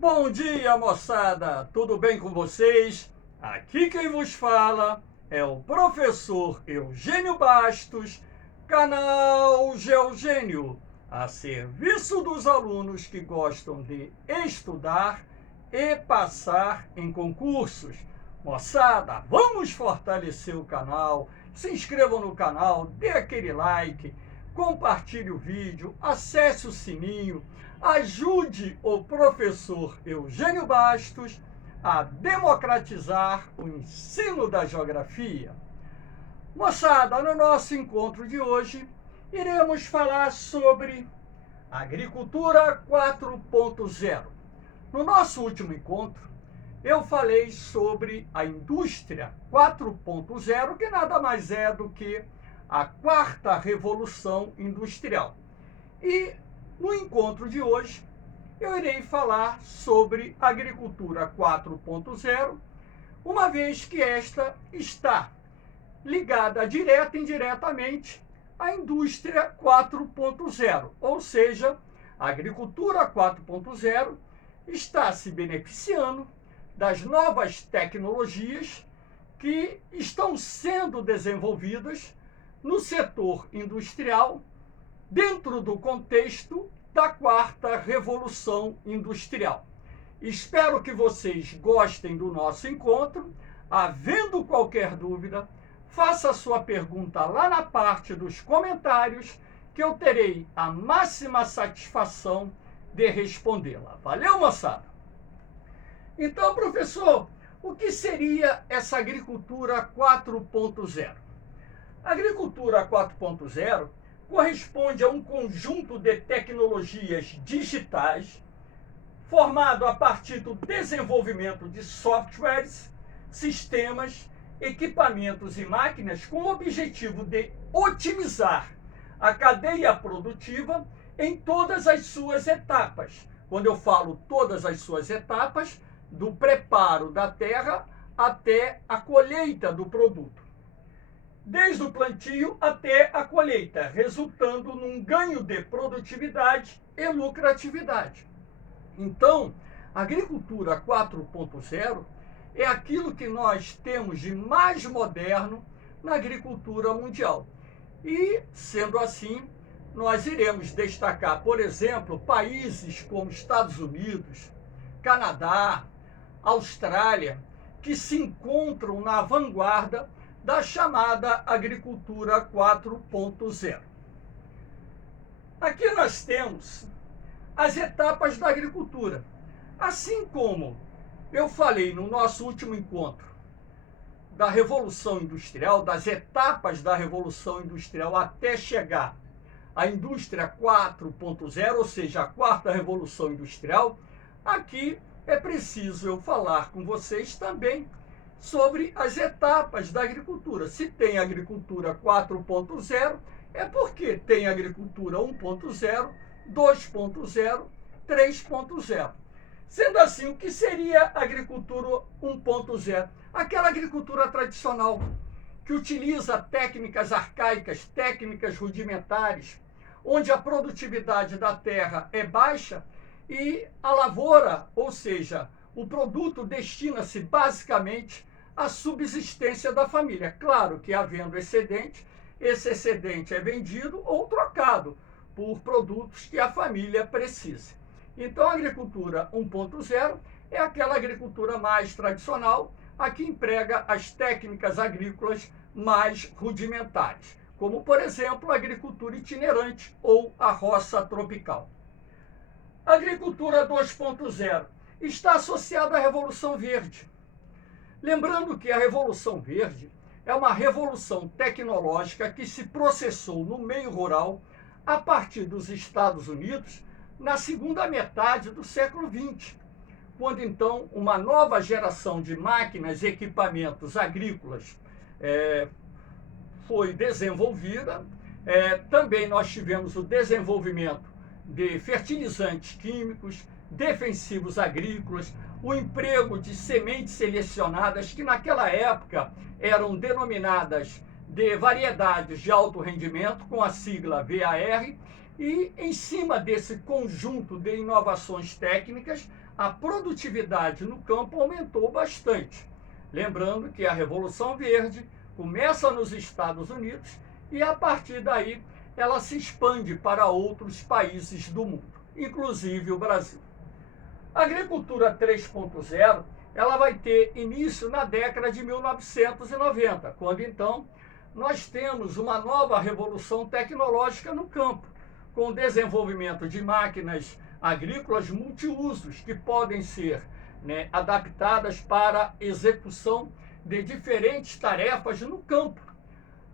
Bom dia, moçada! Tudo bem com vocês? Aqui quem vos fala é o professor Eugênio Bastos, canal Geogênio, a serviço dos alunos que gostam de estudar e passar em concursos. Moçada, vamos fortalecer o canal, se inscrevam no canal, dê aquele like, compartilhe o vídeo, acesse o sininho, ajude o professor Eugênio Bastos a democratizar o ensino da geografia. Moçada, no nosso encontro de hoje, iremos falar sobre agricultura 4.0. No nosso último encontro, eu falei sobre a indústria 4.0, que nada mais é do que a quarta revolução industrial. E no encontro de hoje, eu irei falar sobre agricultura 4.0, uma vez que esta está ligada direta e indiretamente à indústria 4.0, ou seja, a agricultura 4.0 está se beneficiando das novas tecnologias que estão sendo desenvolvidas no setor industrial dentro do contexto da quarta revolução industrial. Espero que vocês gostem do nosso encontro. Havendo qualquer dúvida, faça a sua pergunta lá na parte dos comentários, que eu terei a máxima satisfação de respondê-la. Valeu, moçada? Então, professor, o que seria essa agricultura 4.0? A agricultura 4.0 corresponde a um conjunto de tecnologias digitais formado a partir do desenvolvimento de softwares, sistemas, equipamentos e máquinas com o objetivo de otimizar a cadeia produtiva em todas as suas etapas. Quando eu falo todas as suas etapas, do preparo da terra até a colheita do produto, desde o plantio até a colheita, resultando num ganho de produtividade e lucratividade. Então, a agricultura 4.0 é aquilo que nós temos de mais moderno na agricultura mundial. E, sendo assim, nós iremos destacar, por exemplo, países como Estados Unidos, Canadá, Austrália, que se encontram na vanguarda da chamada agricultura 4.0. Aqui nós temos as etapas da agricultura. Assim como eu falei no nosso último encontro da Revolução Industrial, das etapas da Revolução Industrial até chegar à indústria 4.0, ou seja, a quarta Revolução Industrial, aqui é preciso eu falar com vocês também sobre as etapas da agricultura. Se tem agricultura 4.0, é porque tem agricultura 1.0, 2.0, 3.0. Sendo assim, o que seria agricultura 1.0? Aquela agricultura tradicional, que utiliza técnicas arcaicas, técnicas rudimentares, onde a produtividade da terra é baixa e a lavoura, ou seja, o produto destina-se basicamente à subsistência da família. Claro que havendo excedente, esse excedente é vendido ou trocado por produtos que a família precisa. Então, a agricultura 1.0 é aquela agricultura mais tradicional, a que emprega as técnicas agrícolas mais rudimentares, como, por exemplo, a agricultura itinerante ou a roça tropical. A agricultura 2.0 está associada à Revolução Verde. Lembrando que a Revolução Verde é uma revolução tecnológica que se processou no meio rural a partir dos Estados Unidos na segunda metade do século XX, quando então uma nova geração de máquinas e equipamentos agrícolas foi desenvolvida. Também nós tivemos o desenvolvimento de fertilizantes químicos, defensivos agrícolas, o emprego de sementes selecionadas, que naquela época eram denominadas de variedades de alto rendimento, com a sigla VAR, e em cima desse conjunto de inovações técnicas, a produtividade no campo aumentou bastante. Lembrando que a Revolução Verde começa nos Estados Unidos e, a partir daí, ela se expande para outros países do mundo, inclusive o Brasil. A agricultura 3.0, ela vai ter início na década de 1990, quando então nós temos uma nova revolução tecnológica no campo, com o desenvolvimento de máquinas agrícolas multiusos que podem ser adaptadas para execução de diferentes tarefas no campo,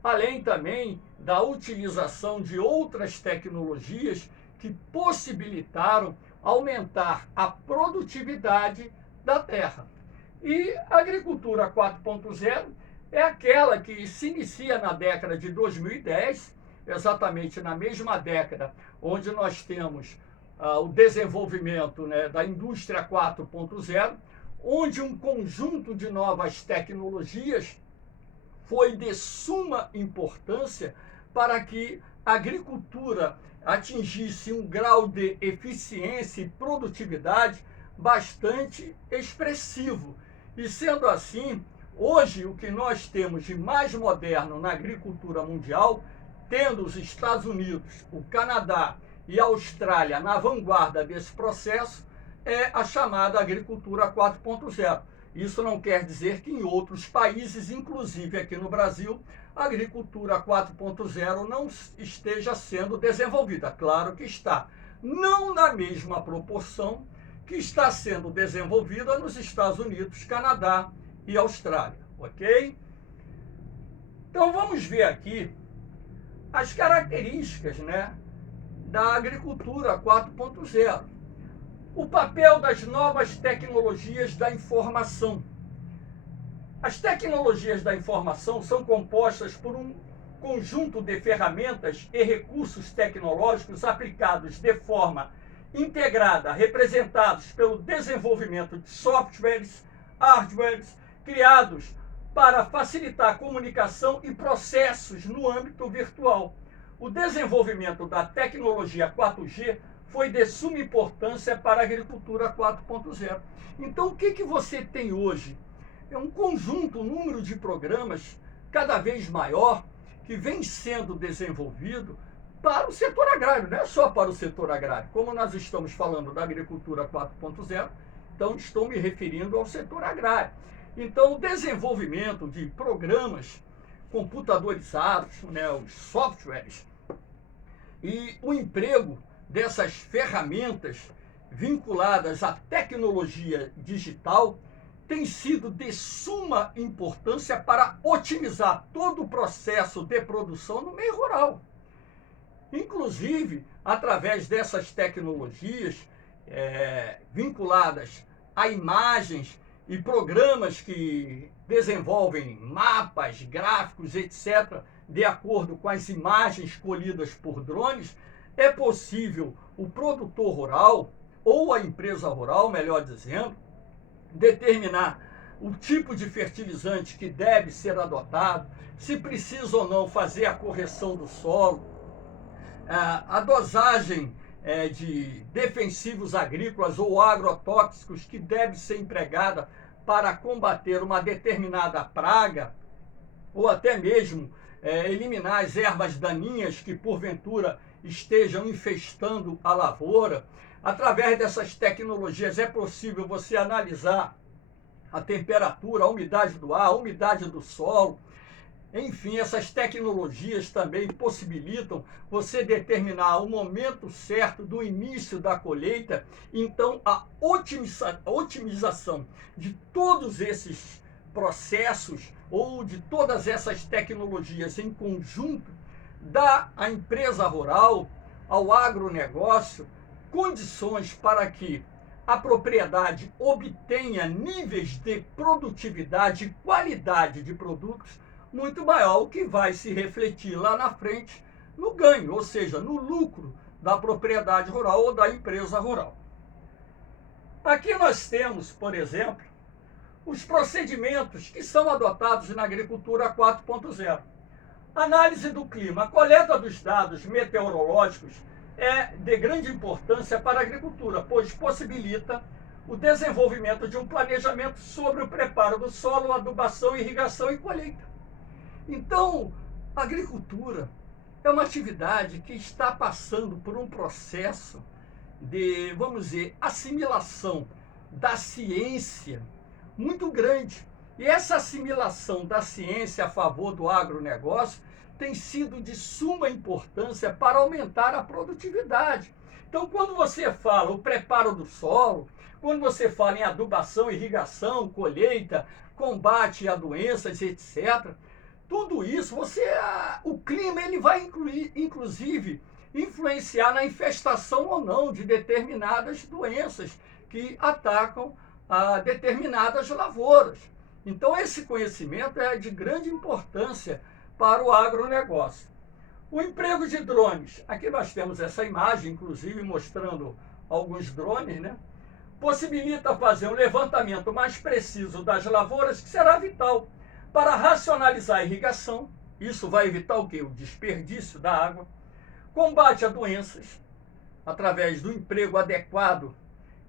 além também da utilização de outras tecnologias que possibilitaram aumentar a produtividade da terra. E a agricultura 4.0 é aquela que se inicia na década de 2010, exatamente na mesma década onde nós temos o desenvolvimento da indústria 4.0, onde um conjunto de novas tecnologias foi de suma importância para que a agricultura atingisse um grau de eficiência e produtividade bastante expressivo. E sendo assim, hoje o que nós temos de mais moderno na agricultura mundial, tendo os Estados Unidos, o Canadá e a Austrália na vanguarda desse processo, é a chamada agricultura 4.0. Isso não quer dizer que em outros países, inclusive aqui no Brasil, a agricultura 4.0 não esteja sendo desenvolvida. Claro que está. Não na mesma proporção que está sendo desenvolvida nos Estados Unidos, Canadá e Austrália. Ok? Então vamos ver aqui as características da agricultura 4.0. O papel das novas tecnologias da informação. As tecnologias da informação são compostas por um conjunto de ferramentas e recursos tecnológicos aplicados de forma integrada, representados pelo desenvolvimento de softwares, hardwares, criados para facilitar a comunicação e processos no âmbito virtual. O desenvolvimento da tecnologia 4G foi de suma importância para a agricultura 4.0. Então, o que você tem hoje? É um conjunto, um número de programas cada vez maior que vem sendo desenvolvido para o setor agrário, não é só para o setor agrário. Como nós estamos falando da agricultura 4.0, então estou me referindo ao setor agrário. Então, o desenvolvimento de programas computadorizados, os softwares, e o emprego dessas ferramentas vinculadas à tecnologia digital tem sido de suma importância para otimizar todo o processo de produção no meio rural. Inclusive, através dessas tecnologias vinculadas a imagens e programas que desenvolvem mapas, gráficos, etc., de acordo com as imagens colhidas por drones, é possível o produtor rural, ou a empresa rural, melhor dizendo, determinar o tipo de fertilizante que deve ser adotado, se precisa ou não fazer a correção do solo, a dosagem de defensivos agrícolas ou agrotóxicos que deve ser empregada para combater uma determinada praga, ou até mesmo eliminar as ervas daninhas que porventura estejam infestando a lavoura. Através dessas tecnologias é possível você analisar a temperatura, a umidade do ar, a umidade do solo. Enfim, essas tecnologias também possibilitam você determinar o momento certo do início da colheita. Então, a otimização de todos esses processos ou de todas essas tecnologias em conjunto dá à empresa rural, ao agronegócio, condições para que a propriedade obtenha níveis de produtividade e qualidade de produtos muito maior, o que vai se refletir lá na frente no ganho, ou seja, no lucro da propriedade rural ou da empresa rural. Aqui nós temos, por exemplo, os procedimentos que são adotados na agricultura 4.0. Análise do clima. A coleta dos dados meteorológicos é de grande importância para a agricultura, pois possibilita o desenvolvimento de um planejamento sobre o preparo do solo, adubação, irrigação e colheita. Então, a agricultura é uma atividade que está passando por um processo de, vamos dizer, assimilação da ciência muito grande. E essa assimilação da ciência a favor do agronegócio tem sido de suma importância para aumentar a produtividade. Então, quando você fala o preparo do solo, quando você fala em adubação, irrigação, colheita, combate a doenças, etc., tudo isso, o clima ele vai inclusive influenciar na infestação ou não de determinadas doenças que atacam determinadas lavouras. Então, esse conhecimento é de grande importância para o agronegócio. O emprego de drones, aqui nós temos essa imagem, inclusive mostrando alguns drones, né? Possibilita fazer um levantamento mais preciso das lavouras, que será vital para racionalizar a irrigação. Isso vai evitar o quê? O desperdício da água. Combate a doenças, através do emprego adequado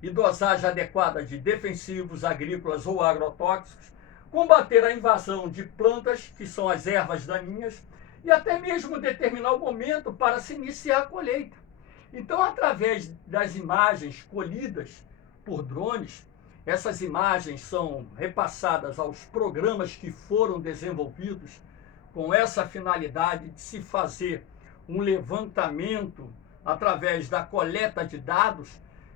e dosagem adequada de defensivos agrícolas ou agrotóxicos. Combater a invasão de plantas, que são as ervas daninhas, e até mesmo determinar o momento para se iniciar a colheita. Então, através das imagens colhidas por drones, essas imagens são repassadas aos programas que foram desenvolvidos com essa finalidade de se fazer um levantamento através da coleta de dados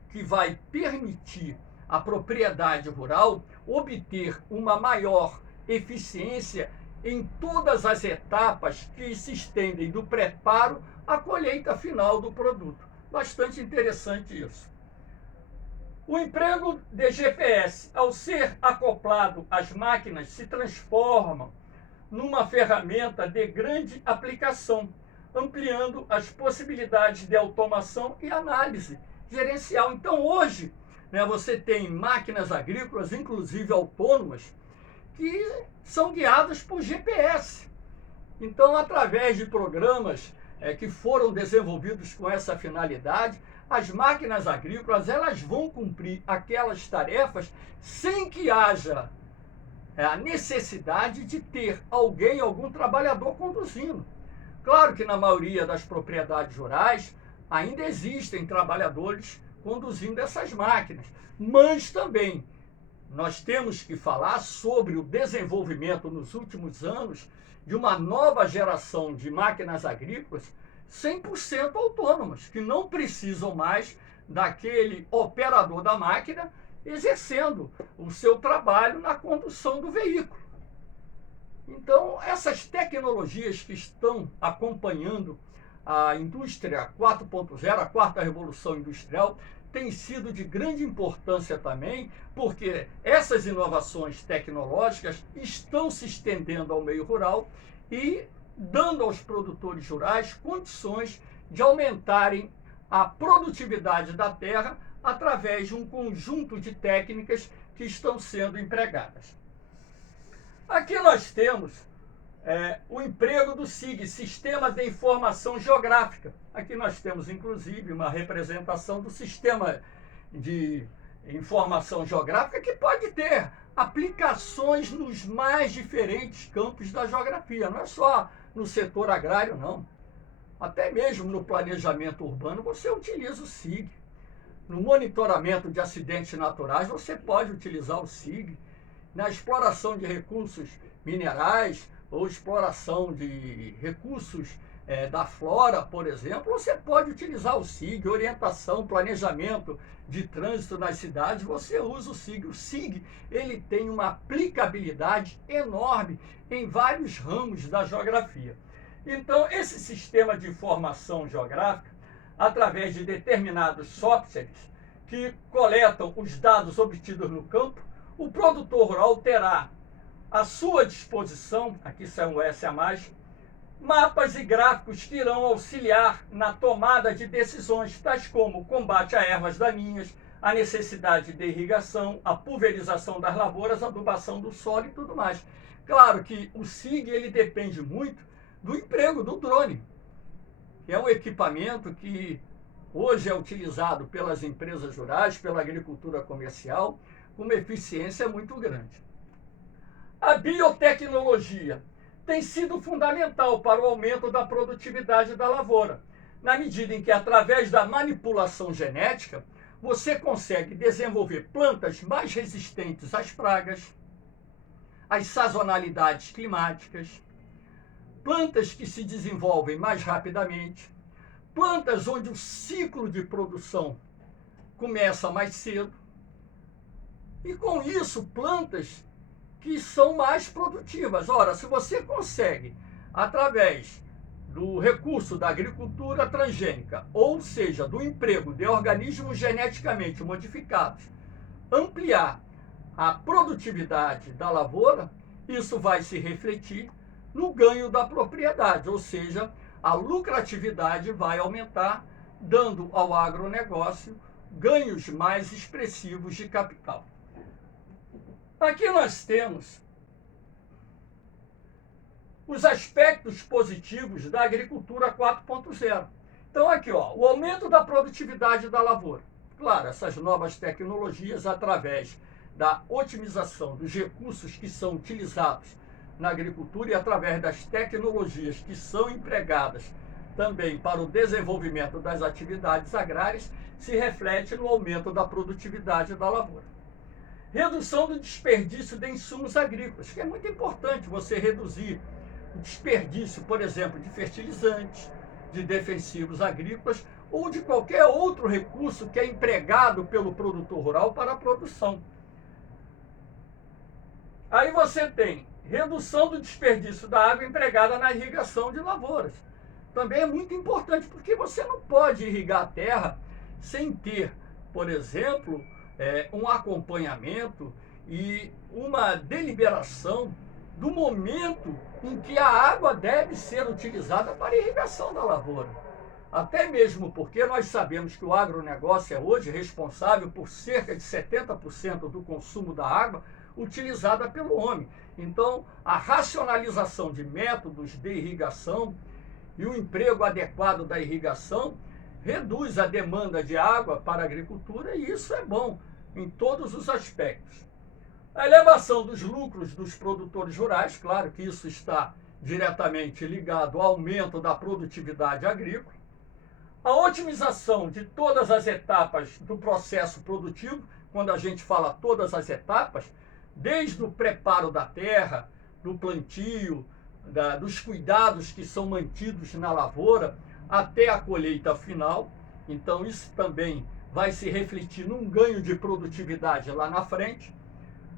que vai permitir à propriedade rural obter uma maior eficiência em todas as etapas que se estendem do preparo à colheita final do produto. Bastante interessante isso. O emprego de GPS, ao ser acoplado às máquinas, se transforma numa ferramenta de grande aplicação, ampliando as possibilidades de automação e análise gerencial. Então, hoje, você tem máquinas agrícolas, inclusive autônomas, que são guiadas por GPS. Então, através de programas que foram desenvolvidos com essa finalidade, as máquinas agrícolas elas vão cumprir aquelas tarefas sem que haja a necessidade de ter algum trabalhador conduzindo. Claro que na maioria das propriedades rurais ainda existem trabalhadores conduzindo essas máquinas, mas também nós temos que falar sobre o desenvolvimento nos últimos anos de uma nova geração de máquinas agrícolas 100% autônomas, que não precisam mais daquele operador da máquina exercendo o seu trabalho na condução do veículo. Então, essas tecnologias que estão acompanhando a indústria 4.0, a quarta revolução industrial, têm sido de grande importância também, porque essas inovações tecnológicas estão se estendendo ao meio rural e dando aos produtores rurais condições de aumentarem a produtividade da terra através de um conjunto de técnicas que estão sendo empregadas. Aqui nós temos o emprego do SIG, Sistema de Informação Geográfica. Aqui nós temos, inclusive, uma representação do Sistema de Informação Geográfica que pode ter aplicações nos mais diferentes campos da geografia, não é só no setor agrário, não. Até mesmo no planejamento urbano você utiliza o SIG. No monitoramento de acidentes naturais você pode utilizar o SIG. Na exploração de recursos minerais ou exploração de recursos da flora, por exemplo, você pode utilizar o SIG. Orientação, planejamento de trânsito nas cidades, você usa o SIG. O SIG ele tem uma aplicabilidade enorme em vários ramos da geografia. Então, esse sistema de informação geográfica, através de determinados softwares que coletam os dados obtidos no campo, o produtor rural terá à sua disposição, aqui sai um S a mais, mapas e gráficos que irão auxiliar na tomada de decisões, tais como o combate a ervas daninhas, a necessidade de irrigação, a pulverização das lavouras, a adubação do solo e tudo mais. Claro que o SIG ele depende muito do emprego do drone, que é um equipamento que hoje é utilizado pelas empresas rurais, pela agricultura comercial, com uma eficiência muito grande. A biotecnologia tem sido fundamental para o aumento da produtividade da lavoura, na medida em que, através da manipulação genética, você consegue desenvolver plantas mais resistentes às pragas, às sazonalidades climáticas, plantas que se desenvolvem mais rapidamente, plantas onde o ciclo de produção começa mais cedo, e com isso plantas que são mais produtivas. Ora, se você consegue, através do recurso da agricultura transgênica, ou seja, do emprego de organismos geneticamente modificados, ampliar a produtividade da lavoura, isso vai se refletir no ganho da propriedade, ou seja, a lucratividade vai aumentar, dando ao agronegócio ganhos mais expressivos de capital. Aqui nós temos os aspectos positivos da agricultura 4.0. Então aqui, ó, o aumento da produtividade da lavoura. Claro, essas novas tecnologias, através da otimização dos recursos que são utilizados na agricultura e através das tecnologias que são empregadas também para o desenvolvimento das atividades agrárias, se reflete no aumento da produtividade da lavoura. Redução do desperdício de insumos agrícolas, que é muito importante você reduzir o desperdício, por exemplo, de fertilizantes, de defensivos agrícolas ou de qualquer outro recurso que é empregado pelo produtor rural para a produção. Aí você tem redução do desperdício da água empregada na irrigação de lavouras. Também é muito importante, porque você não pode irrigar a terra sem ter, por exemplo, um acompanhamento e uma deliberação do momento em que a água deve ser utilizada para a irrigação da lavoura. Até mesmo porque nós sabemos que o agronegócio é hoje responsável por cerca de 70% do consumo da água utilizada pelo homem. Então, a racionalização de métodos de irrigação e o emprego adequado da irrigação reduz a demanda de água para a agricultura, e isso é bom em todos os aspectos. A elevação dos lucros dos produtores rurais, claro que isso está diretamente ligado ao aumento da produtividade agrícola. A otimização de todas as etapas do processo produtivo, quando a gente fala todas as etapas, desde o preparo da terra, do plantio, dos cuidados que são mantidos na lavoura, até a colheita final. Então isso também vai se refletir num ganho de produtividade lá na frente.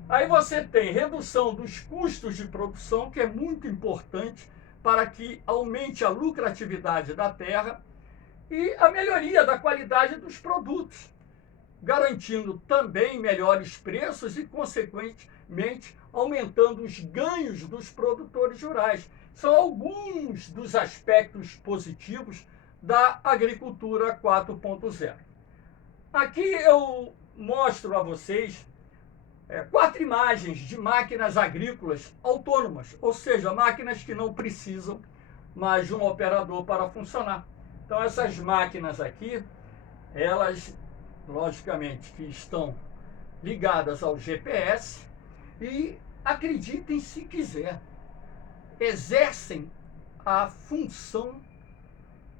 Aí você tem redução dos custos de produção, que é muito importante para que aumente a lucratividade da terra, e a melhoria da qualidade dos produtos, garantindo também melhores preços e, consequentemente, aumentando os ganhos dos produtores rurais. São alguns dos aspectos positivos da agricultura 4.0. Aqui eu mostro a vocês 4 imagens de máquinas agrícolas autônomas, ou seja, máquinas que não precisam mais de um operador para funcionar. Então essas máquinas aqui, elas logicamente que estão ligadas ao GPS e, acreditem se quiser, exercem a função,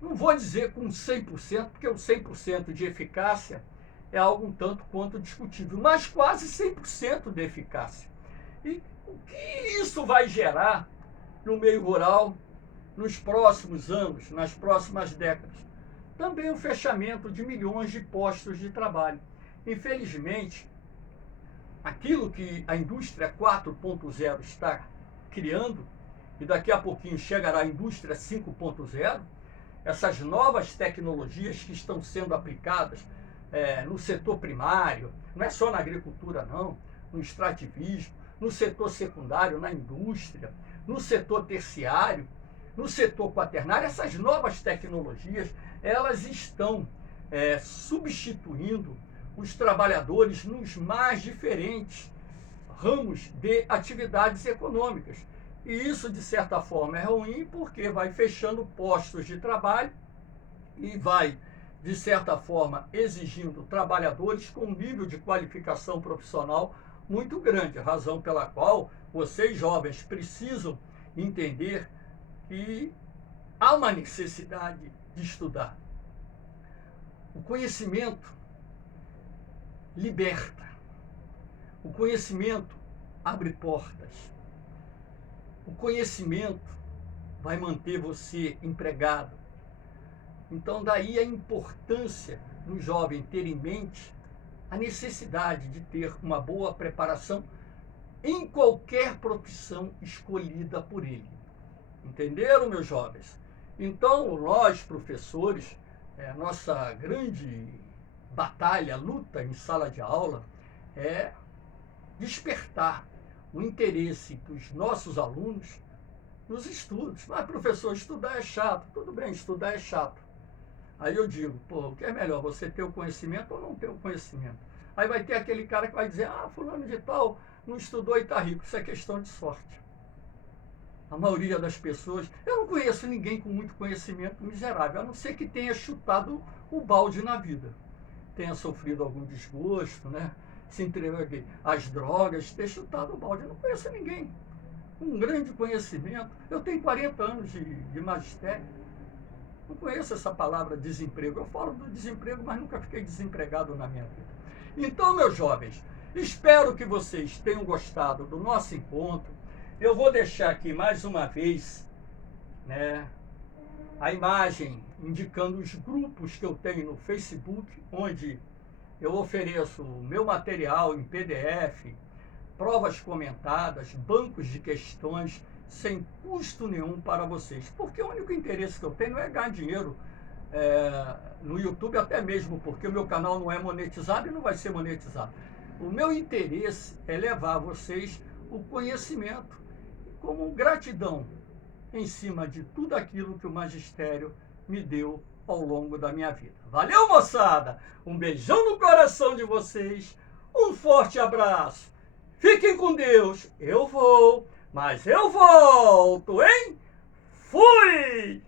não vou dizer com 100%, porque o 100% de eficácia é algo um tanto quanto discutível, mas quase 100% de eficácia. E o que isso vai gerar no meio rural nos próximos anos, nas próximas décadas? Também o fechamento de milhões de postos de trabalho. Infelizmente, aquilo que a indústria 4.0 está criando, e daqui a pouquinho chegará a indústria 5.0, essas novas tecnologias que estão sendo aplicadas no setor primário, não é só na agricultura não, no extrativismo, no setor secundário, na indústria, no setor terciário, no setor quaternário, essas novas tecnologias, elas estão substituindo os trabalhadores nos mais diferentes ramos de atividades econômicas. E isso, de certa forma, é ruim, porque vai fechando postos de trabalho e vai de certa forma, exigindo trabalhadores com um nível de qualificação profissional muito grande, razão pela qual vocês jovens precisam entender que há uma necessidade de estudar. O conhecimento liberta. O conhecimento abre portas. O conhecimento vai manter você empregado. Então, daí a importância do jovem ter em mente a necessidade de ter uma boa preparação em qualquer profissão escolhida por ele. Entenderam, meus jovens? Então, nós, professores, a nossa grande batalha, luta em sala de aula é despertar o interesse dos nossos alunos nos estudos. Mas, professor, estudar é chato. Tudo bem, estudar é chato. Aí eu digo, o que é melhor, você ter o conhecimento ou não ter o conhecimento? Aí vai ter aquele cara que vai dizer, fulano de tal não estudou e está rico. Isso é questão de sorte. A maioria das pessoas, eu não conheço ninguém com muito conhecimento miserável, a não ser que tenha chutado o balde na vida. Tenha sofrido algum desgosto, né? Se entregue às drogas, ter chutado o balde. Eu não conheço ninguém com um grande conhecimento. Eu tenho 40 anos de magistério. Não conheço essa palavra desemprego. Eu falo do desemprego, mas nunca fiquei desempregado na minha vida. Então, meus jovens, espero que vocês tenham gostado do nosso encontro. Eu vou deixar aqui mais uma vez, né, a imagem indicando os grupos que eu tenho no Facebook, onde eu ofereço o meu material em PDF, provas comentadas, bancos de questões, sem custo nenhum para vocês. Porque o único interesse que eu tenho é ganhar dinheiro no YouTube, até mesmo porque o meu canal não é monetizado e não vai ser monetizado. O meu interesse é levar a vocês o conhecimento como gratidão em cima de tudo aquilo que o magistério me deu ao longo da minha vida. Valeu, moçada! Um beijão no coração de vocês, um forte abraço. Fiquem com Deus. Eu vou, mas eu volto, hein? Fui!